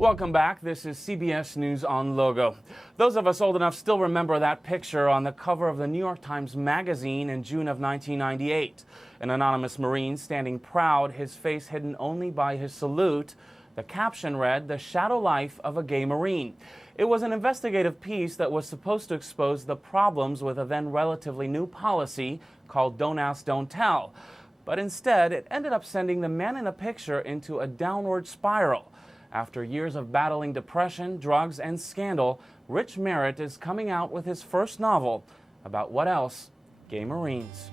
Welcome back. This is CBS News on Logo. Those of us old enough still remember that picture on the cover of the New York Times Magazine in June of 1998. An anonymous Marine standing proud, his face hidden only by his salute. The caption read, "The Shadow Life of a Gay Marine." It was an investigative piece that was supposed to expose the problems with a then relatively new policy called Don't Ask, Don't Tell. But instead, it ended up sending the man in the picture into a downward spiral. After years of battling depression, drugs, and scandal, Rich Merritt is coming out with his first novel about what else? Gay Marines.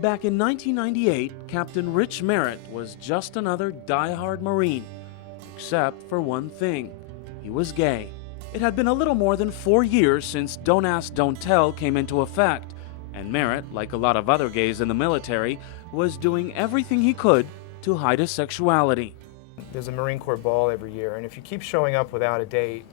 Back in 1998, Captain Rich Merritt was just another die-hard Marine. Except for one thing. He was gay. It had been a little more than 4 years since Don't Ask, Don't Tell came into effect, and Merritt, like a lot of other gays in the military, was doing everything he could to hide his sexuality. There's a Marine Corps ball every year, and if you keep showing up without a date,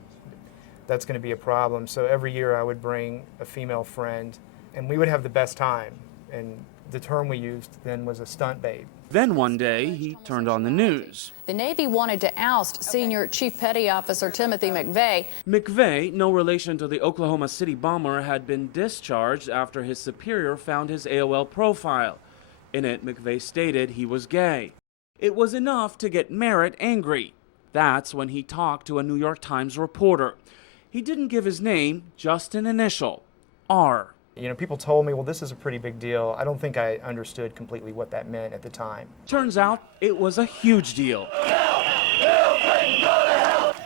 that's going to be a problem. So every year I would bring a female friend, and we would have the best time. And the term we used then was a stunt babe. Then one day, he turned on the news. The Navy wanted to oust Senior Chief Petty Officer Timothy McVeigh. McVeigh, no relation to the Oklahoma City bomber, had been discharged after his superior found his AOL profile. In it, McVeigh stated he was gay. It was enough to get Merritt angry. That's when he talked to a New York Times reporter. He didn't give his name, just an initial, R. You know, people told me, well, this is a pretty big deal. I don't think I understood completely what that meant at the time. Turns out it was a huge deal.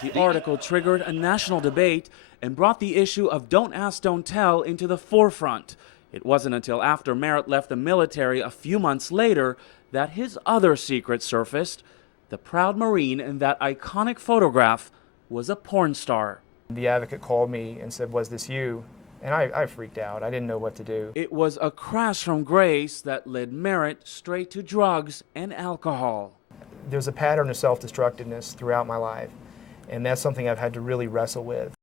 The article triggered a national debate and brought the issue of Don't Ask, Don't Tell into the forefront. It wasn't until after Merritt left the military a few months later that his other secret surfaced. The proud Marine in that iconic photograph was a porn star. The advocate called me and said, "Was this you?" And I freaked out. I didn't know what to do. It was a crash from grace that led Merritt straight to drugs and alcohol. There's a pattern of self-destructiveness throughout my life, and that's something I've had to really wrestle with.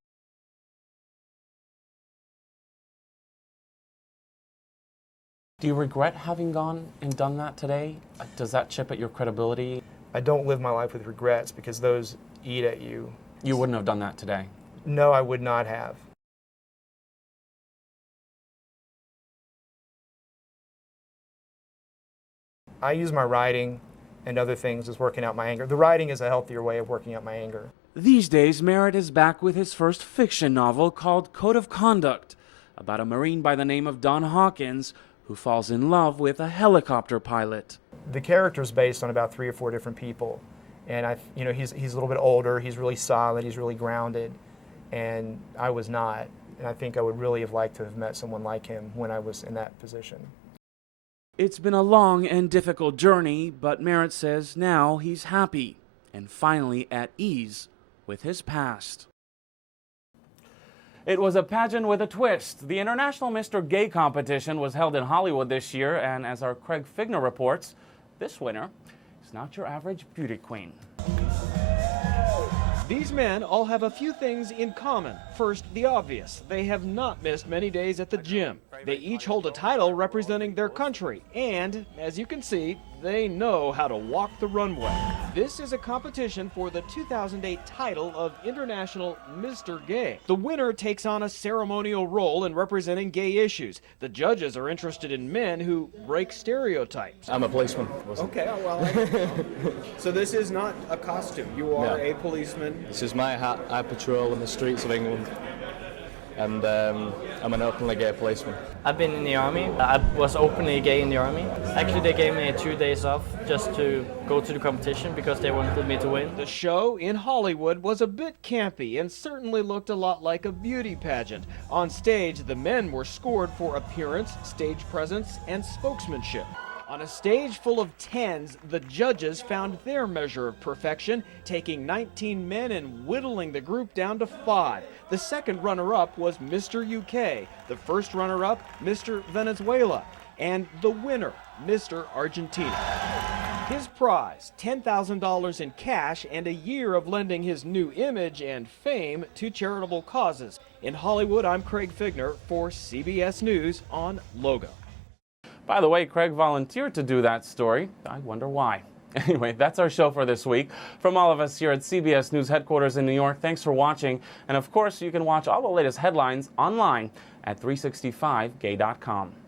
Do you regret having gone and done that today? Does that chip at your credibility? I don't live my life with regrets because those eat at you. You wouldn't have done that today? No, I would not have. I use my writing and other things as working out my anger. The writing is a healthier way of working out my anger. These days, Merritt is back with his first fiction novel called Code of Conduct, about a Marine by the name of Don Hawkins who falls in love with a helicopter pilot. The character's based on about 3 or 4 different people, and he's a little bit older, he's really solid, he's really grounded, and I was not. And I think I would really have liked to have met someone like him when I was in that position. It's been a long and difficult journey, but Merritt says now he's happy and finally at ease with his past. It was a pageant with a twist. The International Mr. Gay competition was held in Hollywood this year, and as our Craig Figner reports, this winner is not your average beauty queen. These men all have a few things in common. First, the obvious. They have not missed many days at the gym. They each hold a title representing their country, and, as you can see, they know how to walk the runway. This is a competition for the 2008 title of International Mr. Gay. The winner takes on a ceremonial role in representing gay issues. The judges are interested in men who break stereotypes. I'm a policeman. Okay, well, so this is not a costume. You are a policeman. This is my hat. I patrol in the streets of England, and I'm an openly gay policeman. I've been in the army. I was openly gay in the army. Actually, they gave me 2 days off just to go to the competition because they wanted me to win. The show in Hollywood was a bit campy and certainly looked a lot like a beauty pageant. On stage, the men were scored for appearance, stage presence, and spokesmanship. On a stage full of 10s, the judges found their measure of perfection, taking 19 men and whittling the group down to 5. The second runner-up was Mr. UK, the first runner-up, Mr. Venezuela, and the winner, Mr. Argentina. His prize, $10,000 in cash and a year of lending his new image and fame to charitable causes. In Hollywood, I'm Craig Figner for CBS News on Logo. By the way, Craig volunteered to do that story. I wonder why. Anyway, that's our show for this week. From all of us here at CBS News headquarters in New York, thanks for watching. And of course, you can watch all the latest headlines online at 365gay.com.